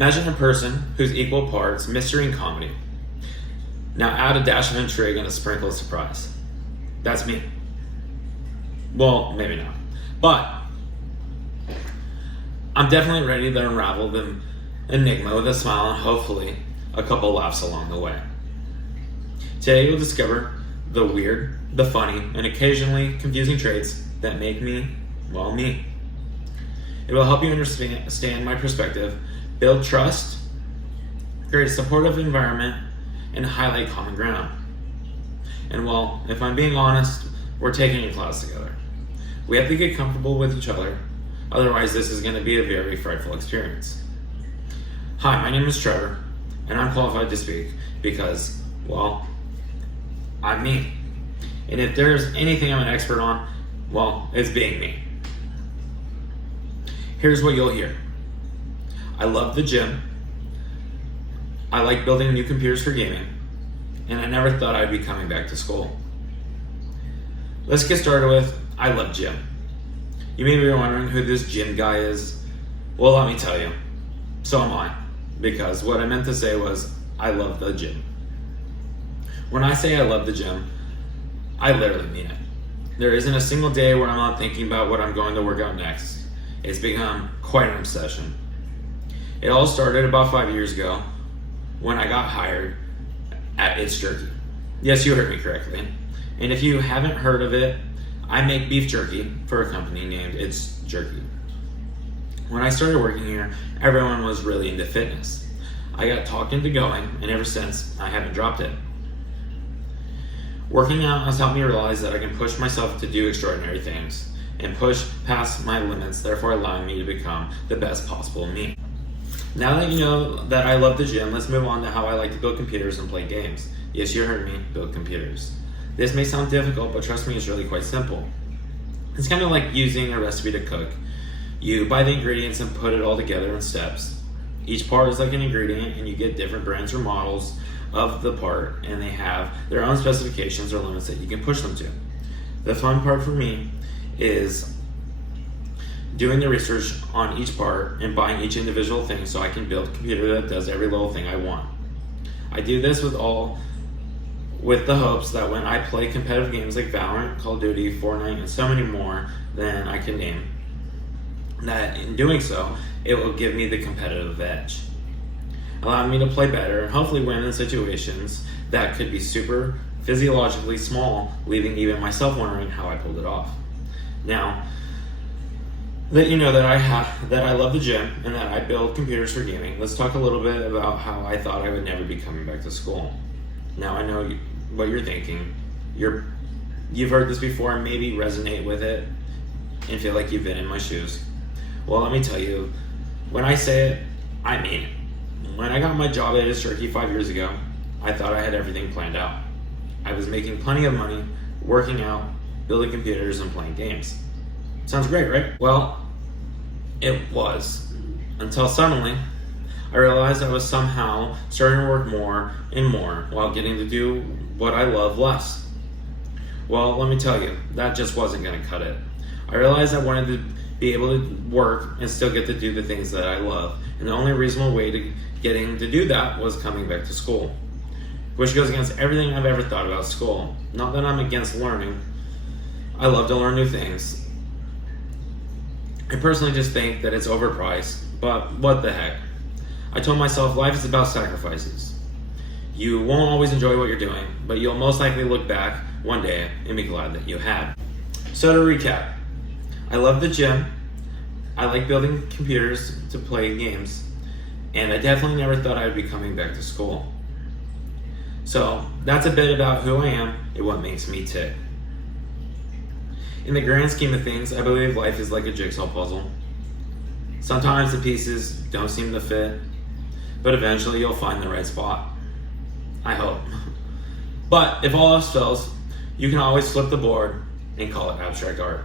Imagine a person who's equal parts mystery and comedy. Now add a dash of intrigue and a sprinkle of surprise. That's me. Well, maybe not. But I'm definitely ready to unravel the enigma with a smile and hopefully a couple laughs along the way. Today you'll discover the weird, the funny, and occasionally confusing traits that make me, well, me. It will help you understand my perspective, build trust, create a supportive environment, and highlight common ground. And well, if I'm being honest, we're taking a class together. We have to get comfortable with each other, otherwise this is going to be a very frightful experience. Hi, my name is Trevor, and I'm qualified to speak because, well, I'm me. And if there's anything I'm an expert on, well, it's being me. Here's what you'll hear. I love the gym. I like building new computers for gaming. And I never thought I'd be coming back to school. Let's get started with, I love gym. You may be wondering who this gym guy is. Well, let me tell you. So am I. Because what I meant to say was, I love the gym. When I say I love the gym, I literally mean it. There isn't a single day where I'm not thinking about what I'm going to work out next. It's become quite an obsession. It all started about 5 years ago when I got hired at It's Jerky. Yes, you heard me correctly. And if you haven't heard of it, I make beef jerky for a company named It's Jerky. When I started working here, everyone was really into fitness. I got talked into going, and ever since, I haven't dropped it. Working out has helped me realize that I can push myself to do extraordinary things and push past my limits, therefore allowing me to become the best possible me. Now that you know that I love the gym, let's move on to how I like to build computers and play games. Yes, you heard me, build computers. This may sound difficult, but trust me, it's really quite simple. It's kind of like using a recipe to cook. You buy the ingredients and put it all together in steps. Each part is like an ingredient, and you get different brands or models of the part, and they have their own specifications or limits that you can push them to. The fun part for me is doing the research on each part and buying each individual thing so I can build a computer that does every little thing I want. I do this with the hopes that when I play competitive games like Valorant, Call of Duty, Fortnite, and so many more than I can name, that in doing so, it will give me the competitive edge, allowing me to play better and hopefully win in situations that could be super physiologically small, leaving even myself wondering how I pulled it off. Now that you know that I love the gym and that I build computers for gaming, let's talk a little bit about how I thought I would never be coming back to school. Now I know what you're thinking. You've heard this before and maybe resonate with it and feel like you've been in my shoes. Well, let me tell you, when I say it, I mean it. When I got my job at It's Jerky 5 years ago, I thought I had everything planned out. I was making plenty of money, working out, building computers, and playing games. Sounds great, right? Well, it was. Until suddenly, I realized I was somehow starting to work more and more while getting to do what I love less. Well, let me tell you, that just wasn't going to cut it. I realized I wanted to be able to work and still get to do the things that I love. And the only reasonable way to getting to do that was coming back to school, which goes against everything I've ever thought about school. Not that I'm against learning. I love to learn new things. I personally just think that it's overpriced, but what the heck. I told myself life is about sacrifices. You won't always enjoy what you're doing, but you'll most likely look back one day and be glad that you had. So to recap, I love the gym, I like building computers to play games, and I definitely never thought I would be coming back to school. So that's a bit about who I am and what makes me tick. In the grand scheme of things, I believe life is like a jigsaw puzzle. Sometimes the pieces don't seem to fit, but eventually you'll find the right spot. I hope. But if all else fails, you can always flip the board and call it abstract art.